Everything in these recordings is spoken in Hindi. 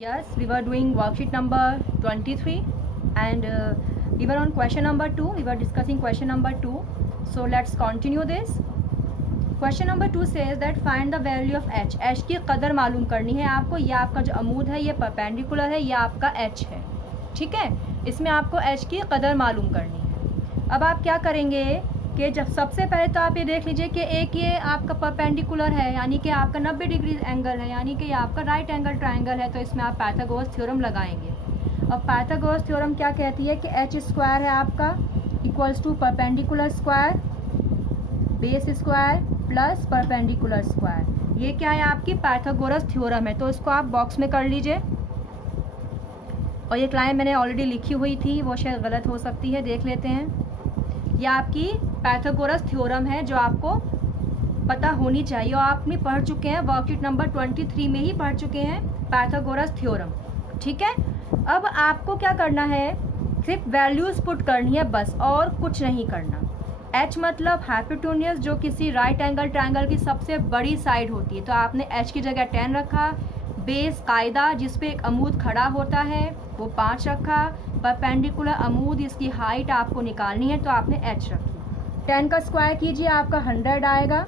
Yes, we were doing worksheet number 23 and we were on question number 2. We were discussing question number 2. So let's continue this. Question number 2 says that find the value of h. h की कदर मालूम करनी है आपको. ये आपका जो अमूद है ये परपेंडिकुलर है, ये आपका h है. ठीक है, इसमें आपको h की कदर मालूम करनी है. अब आप क्या करेंगे कि जब सबसे पहले तो आप ये देख लीजिए कि एक ये आपका परपेंडिकुलर है, यानी कि आपका 90 डिग्री एंगल है, यानी कि ये आपका राइट एंगल ट्रायंगल है, तो इसमें आप पाइथागोरस थ्योरम लगाएंगे. अब पाइथागोरस थ्योरम क्या कहती है कि एच स्क्वायर है आपका equals to perpendicular square base square plus perpendicular square. ये क्या है, आपकी पाइथागोरस थ्योरम है. तो इसको आप बॉक्स में कर लीजिए. और ये लाइन मैंने ऑलरेडी लिखी हुई थी, वो शायद गलत हो सकती है, देख लेते हैं. ये आपकी पाइथागोरस थ्योरम है जो आपको पता होनी चाहिए और आपने पढ़ चुके हैं, वर्कशीट नंबर 23 में ही पढ़ चुके हैं पाइथागोरस थ्योरम. ठीक है, अब आपको क्या करना है, सिर्फ वैल्यूज़ पुट करनी है बस, और कुछ नहीं करना. एच मतलब हाइपोटेन्यूज, जो किसी राइट एंगल ट्रायंगल की सबसे बड़ी साइड होती है, तो आपने एच की जगह 10 रखा. बेस कायदा जिस पे एक अमूद खड़ा होता है वो 5 रखा. परपेंडिकुलर अमूद, इसकी हाइट आपको निकालनी है तो आपने एच रखी. 10 का स्क्वायर कीजिए, आपका 100 आएगा.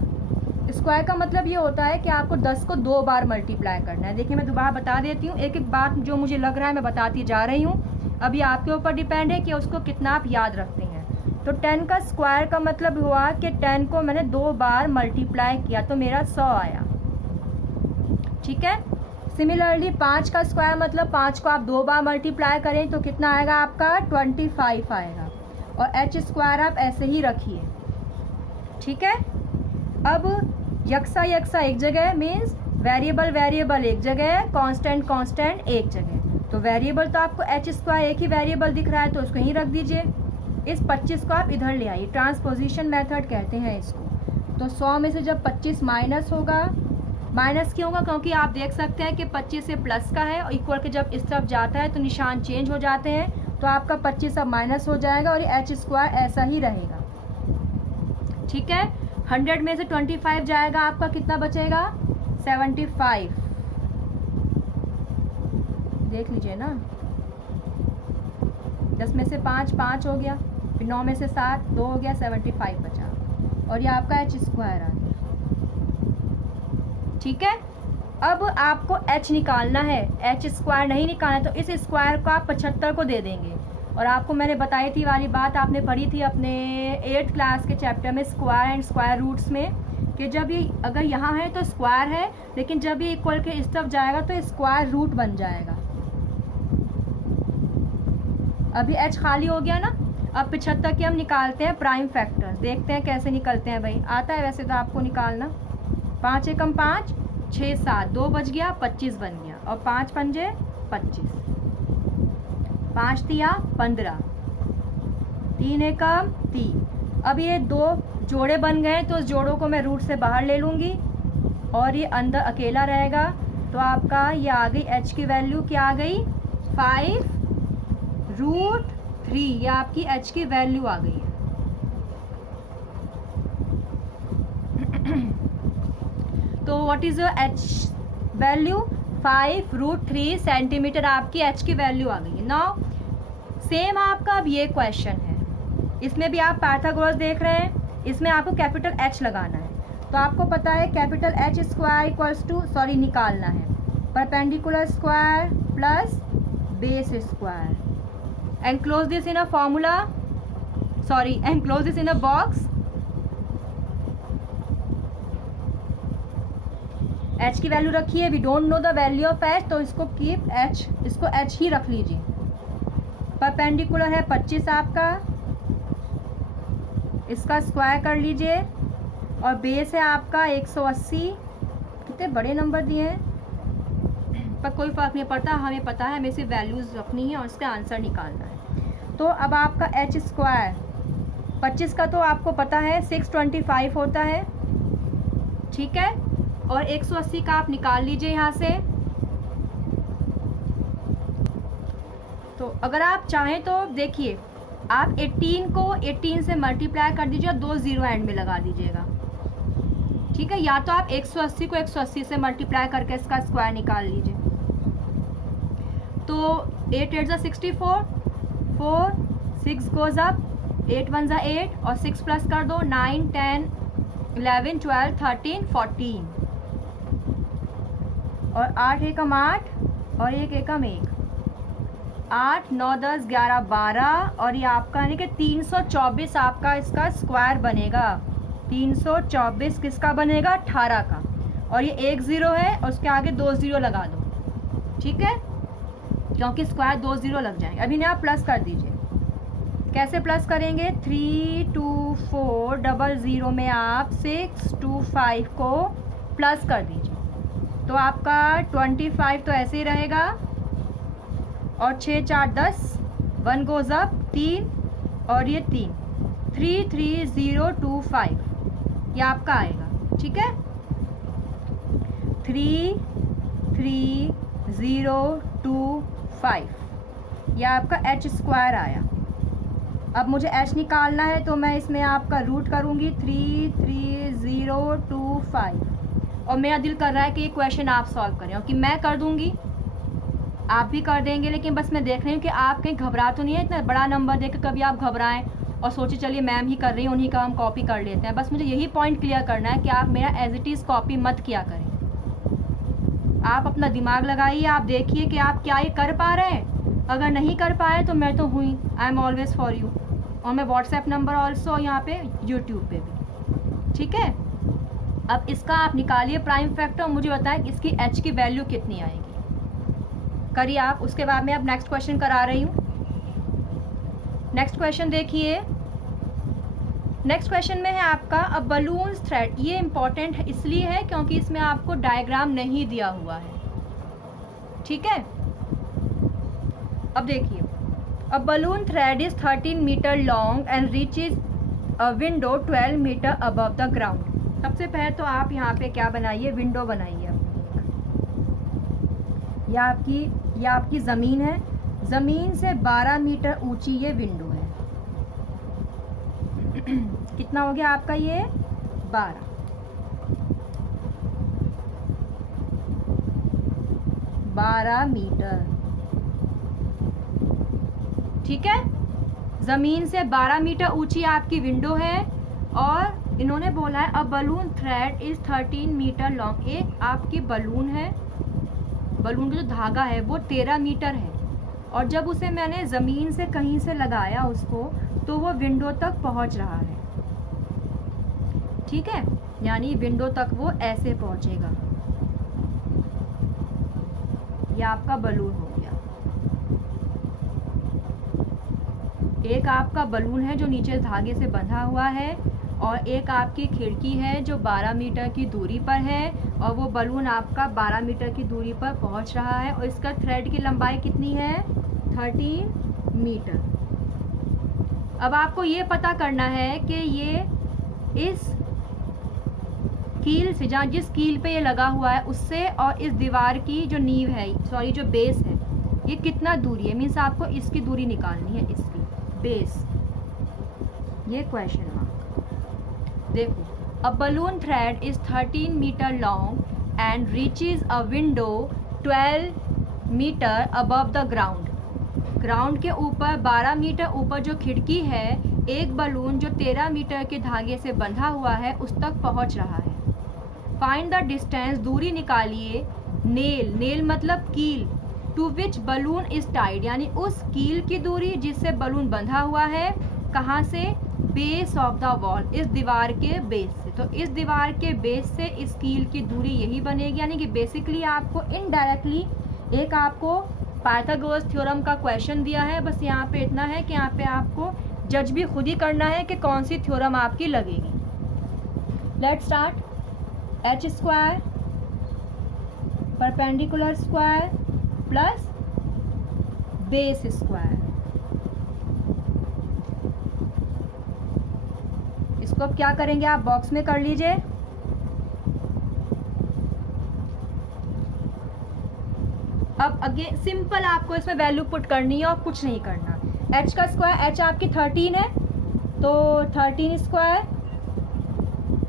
स्क्वायर का मतलब ये होता है कि आपको 10 को 2 बार मल्टीप्लाई करना है. देखिए मैं दोबारा बता देती हूँ, एक एक बात जो मुझे लग रहा है मैं बताती जा रही हूँ. अभी आपके ऊपर डिपेंड है कि उसको कितना आप याद रखते हैं. तो 10 का स्क्वायर का मतलब हुआ कि 10 को मैंने 2 बार मल्टीप्लाई किया तो मेरा 100 आया. ठीक है, सिमिलरली 5 का स्क्वायर मतलब 5 को आप 2 बार मल्टीप्लाई करें तो कितना आएगा, आपका 25 आएगा. और एच स्क्वायर आप ऐसे ही रखिए. ठीक है, अब यक्सा यक्सा एक जगह मीन्स वेरिएबल वेरिएबल एक जगह, कांस्टेंट कांस्टेंट एक जगह. तो वेरिएबल तो आपको एच स्क्वायर एक ही वेरिएबल दिख रहा है तो उसको यहीं रख दीजिए. इस 25 को आप इधर ले आइए, ट्रांसपोजिशन मेथड कहते हैं इसको. तो 100 में से जब 25 माइनस होगा, माइनस क्यों होगा, क्योंकि आप देख सकते हैं कि 25 से प्लस का है और इक्वल के जब इस तरफ जाता है तो निशान चेंज हो जाते हैं. तो आपका 25 अब माइनस हो जाएगा और ये एच स्क्वायर ऐसा ही रहेगा. ठीक है, 100 में से 25 जाएगा, आपका कितना बचेगा, 75. देख लीजिए ना, 10 में से 5 5 हो गया, फिर 9 में से 7 2 हो गया, 75 बचा. और ये आपका एच स्क्वायर आ गया. ठीक है, अब आपको h निकालना है, एच स्क्वायर नहीं निकालना है. तो इस स्क्वायर को आप 75 को दे देंगे. और आपको मैंने बताई थी वाली बात, आपने पढ़ी थी अपने 8th क्लास के चैप्टर में स्क्वायर एंड स्क्वायर रूट्स में, कि जब ये अगर यहाँ है तो स्क्वायर है, लेकिन जब ये इक्वल के इस तरफ जाएगा तो स्क्वायर रूट बन जाएगा. अभी h खाली हो गया ना. अब 75 के हम निकालते हैं प्राइम फैक्टर्स, देखते हैं कैसे निकलते हैं. भाई आता है वैसे तो आपको निकालना. 5 एकम 5 6 7 2 बच गया, 25 बन गया. और 5 पंजे 25, 5 तिया 15, 3 एकम 3. अब ये 2 जोड़े बन गए तो उस जोड़ों को मैं रूट से बाहर ले लूँगी और ये अंदर अकेला रहेगा. तो आपका ये आ गई h की वैल्यू, क्या आ गई, 5√3. ये आपकी h की वैल्यू आ गई है. तो what is h value, 5√3 centimetre आपकी h की वैल्यू आ गई है. नाउ सेम आपका अब ये क्वेश्चन है, इसमें भी आप पाइथागोरस देख रहे हैं, इसमें आपको कैपिटल H लगाना है. तो आपको पता है capital H square equals to, sorry निकालना है, perpendicular square plus base square. Enclose this in a formula, sorry enclose this in a box. h की वैल्यू रखिए. We don't know the value of h, तो इसको कीप h, इसको h ही रख लीजिए. परपेंडिकुलर है 25 आपका, इसका स्क्वायर कर लीजिए. और बेस है आपका 180. कितने बड़े नंबर दिए हैं पर कोई फ़र्क नहीं पड़ता, हमें पता है हमें सिर्फ वैल्यूज़ रखनी है और इसका आंसर निकालना है. तो अब आपका h स्क्वायर 25 का तो आपको पता है 625 होता है. ठीक है, और 180 का आप निकाल लीजिए यहाँ से. तो अगर आप चाहें तो देखिए, आप 18 को 18 से मल्टीप्लाई कर दीजिए और 2 0 एंड में लगा दीजिएगा. ठीक है, या तो आप 180 को 180 से मल्टीप्लाई करके इसका स्क्वायर निकाल लीजिए. तो 8 8 64, 4 6 goes up, 8 1 8 और 6 प्लस कर दो 9 10 11 12 13 14 और 8 एकम 8 और 1 एकम 1, 8 9 10 11 12 और ये आपका यानी कि 324 आपका इसका स्क्वायर बनेगा। 324 किसका बनेगा? 18 का। और ये 1 0 है और उसके आगे 2 0 लगा दो, ठीक है, क्योंकि स्क्वायर 2 0 लग जाएंगे। अभी इन्हें आप प्लस कर दीजिए। कैसे प्लस करेंगे? 3 2 4 0 में आप 6 2 5 को प्लस कर दीजिए तो आपका 25 तो ऐसे ही रहेगा और 6 4 10, 1 गोज अप 3 और ये 3 3 3 0 2 5 ये आपका आएगा, ठीक है। 3 3 0 2 5 ये आपका h स्क्वायर आया। अब मुझे h निकालना है तो मैं इसमें आपका रूट करूँगी 3 3 0 2 5 और मेरा दिल कर रहा है कि ये क्वेश्चन आप सॉल्व करें और कि मैं कर दूँगी, आप भी कर देंगे, लेकिन बस मैं देख रही हूँ कि आप कहीं घबरा तो नहीं है, इतना बड़ा नंबर देख कर कभी आप घबराएं और सोचे चलिए मैम ही कर रही हैं उन्हीं का हम कॉपी कर लेते हैं। बस मुझे यही पॉइंट क्लियर करना है कि आप मेरा एज इट इज़ कॉपी मत किया करें। आप अपना दिमाग लगाइए, आप देखिए कि आप क्या ये कर पा रहे हैं। अगर नहीं कर पाए तो मैं तो हुई, I am always for you. और मैं व्हाट्सएप नंबर ऑल्सो यहाँ पे यूट्यूब पे भी, ठीक है। अब इसका आप निकालिए प्राइम फैक्टर और मुझे बताएं इसकी एच की वैल्यू कितनी आएगी। करिए आप, उसके बाद मैं अब नेक्स्ट क्वेश्चन करा रही हूँ। नेक्स्ट क्वेश्चन देखिए। नेक्स्ट क्वेश्चन में है आपका अ बलून थ्रेड। ये इम्पॉर्टेंट है इसलिए है क्योंकि इसमें आपको डायग्राम नहीं दिया हुआ है, ठीक है। अब देखिए, a balloon thread is 13 metre long and reaches a window 12 metre above the ground. सबसे पहले तो आप यहाँ पे क्या बनाइए? विंडो बनाइए। यह आपकी ज़मीन है, ज़मीन से 12 मीटर ऊंची ये विंडो है। कितना हो गया आपका ये? 12 मीटर, ठीक है। ज़मीन से 12 मीटर ऊंची आपकी विंडो है और इन्होंने बोला है a balloon thread is 13 metre long. एक आपकी बलून है, बलून का जो धागा है वो 13 मीटर है और जब उसे मैंने ज़मीन से कहीं से लगाया उसको तो वो विंडो तक पहुंच रहा है, ठीक है। यानी विंडो तक वो ऐसे पहुंचेगा। ये आपका बलून हो गया। एक आपका बलून है जो नीचे धागे से बंधा हुआ है और एक आपकी खिड़की है जो 12 मीटर की दूरी पर है और वो बलून आपका 12 मीटर की दूरी पर पहुंच रहा है और इसका थ्रेड की लंबाई कितनी है? 13 मीटर। अब आपको ये पता करना है कि ये इस कील से, जहाँ जिस कील पे ये लगा हुआ है उससे और इस दीवार की जो नींव है, सॉरी जो बेस है, ये कितना दूरी है? मीन्स आपको इसकी दूरी निकालनी है, इसकी बेस। ये क्वेश्चन मार्क। देखो, a balloon thread is 13 metre long and reaches a window 12 metre above the ground. Ground के ऊपर 12 मीटर ऊपर जो खिड़की है, एक बलून जो 13 मीटर के धागे से बंधा हुआ है उस तक पहुंच रहा है। फाइंड द डिस्टेंस, दूरी निकालिए। नेल, नेल मतलब कील, to which balloon is tied, यानी उस कील की दूरी जिससे बलून बंधा हुआ है। कहाँ से? बेस ऑफ द वॉल, इस दीवार के बेस से। तो इस दीवार के बेस से इस कील की दूरी यही बनेगी। यानी कि बेसिकली आपको इनडायरेक्टली एक आपको पाइथागोरस थ्योरम का क्वेश्चन दिया है। बस यहाँ पे इतना है कि यहाँ पे आपको जज भी खुद ही करना है कि कौन सी थ्योरम आपकी लगेगी। Let's start. H square perpendicular square plus base square. इसको अब क्या करेंगे? आप बॉक्स में कर लीजिए। अब अगेन सिंपल आपको इसमें वैल्यू पुट करनी है और कुछ नहीं करना। h का स्क्वायर, h आपकी 13 है तो 13 स्क्वायर।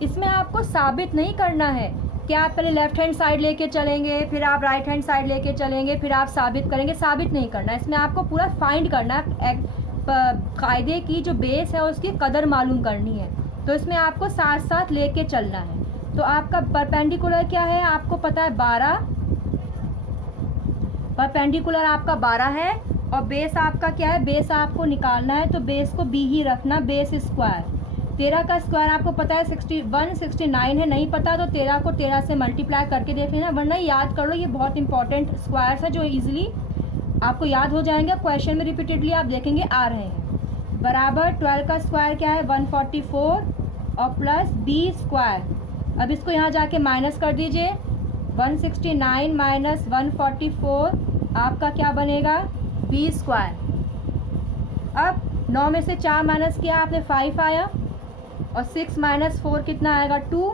इसमें आपको साबित नहीं करना है क्या आप पहले लेफ्ट हैंड साइड लेके चलेंगे, फिर आप राइट हैंड साइड लेके चलेंगे, फिर आप साबित करेंगे? साबित नहीं करना है, इसमें आपको पूरा फाइंड करना है, कायदे की जो बेस है उसकी कदर मालूम करनी है। तो इसमें आपको साथ साथ लेके चलना है। तो आपका परपेंडिकुलर क्या है, आपको पता है 12, परपेंडिकुलर आपका 12 है, और बेस आपका क्या है, बेस आपको निकालना है, तो बेस को बी ही रखना, बेस स्क्वायर। 13 का स्क्वायर आपको पता है 169 है, नहीं पता तो 13 को 13 से मल्टीप्लाई करके देख लेना, वरना याद कर लो, ये बहुत इंपॉर्टेंट स्क्वायर्स है जो इजीली आपको याद हो जाएंगे। क्वेश्चन में रिपीटेडली आप देखेंगे आ रहे हैं। बराबर 12 का स्क्वायर क्या है 144 और प्लस बी स्क्वायर। अब इसको यहाँ जाके माइनस कर दीजिए, 169 माइनस 144 आपका क्या बनेगा, बी स्क्वायर। अब 9 में से 4 माइनस किया आपने 5 आया, और 6 माइनस 4 कितना आएगा 2,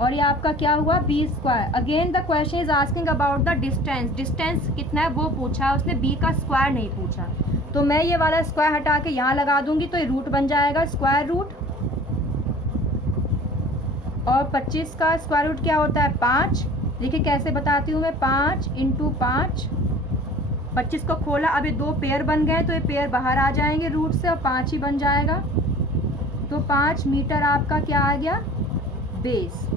और ये आपका क्या हुआ B square. Again the question is asking about the distance, distance कितना है वो पूछा है, उसने बी का स्क्वायर नहीं पूछा। तो मैं ये वाला स्क्वायर हटा के यहाँ लगा दूंगी, तो ये रूट बन जाएगा स्क्वायर रूट, और 25 का स्क्वायर रूट क्या होता है 5। देखिए कैसे बताती हूँ मैं, 5 इंटू 5, 25 को खोला, अब ये 2 पेयर बन गए, तो ये पेयर बाहर आ जाएंगे रूट से, और 5 ही बन जाएगा। तो 5 मीटर आपका क्या आ गया, बेस,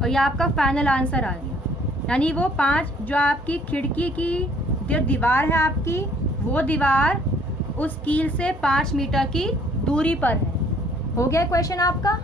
और ये आपका फाइनल आंसर आ गया। यानी वो 5 जो आपकी खिड़की की जो दीवार है आपकी, वो दीवार उस कील से 5 मीटर की दूरी पर है। हो गया क्वेश्चन आपका।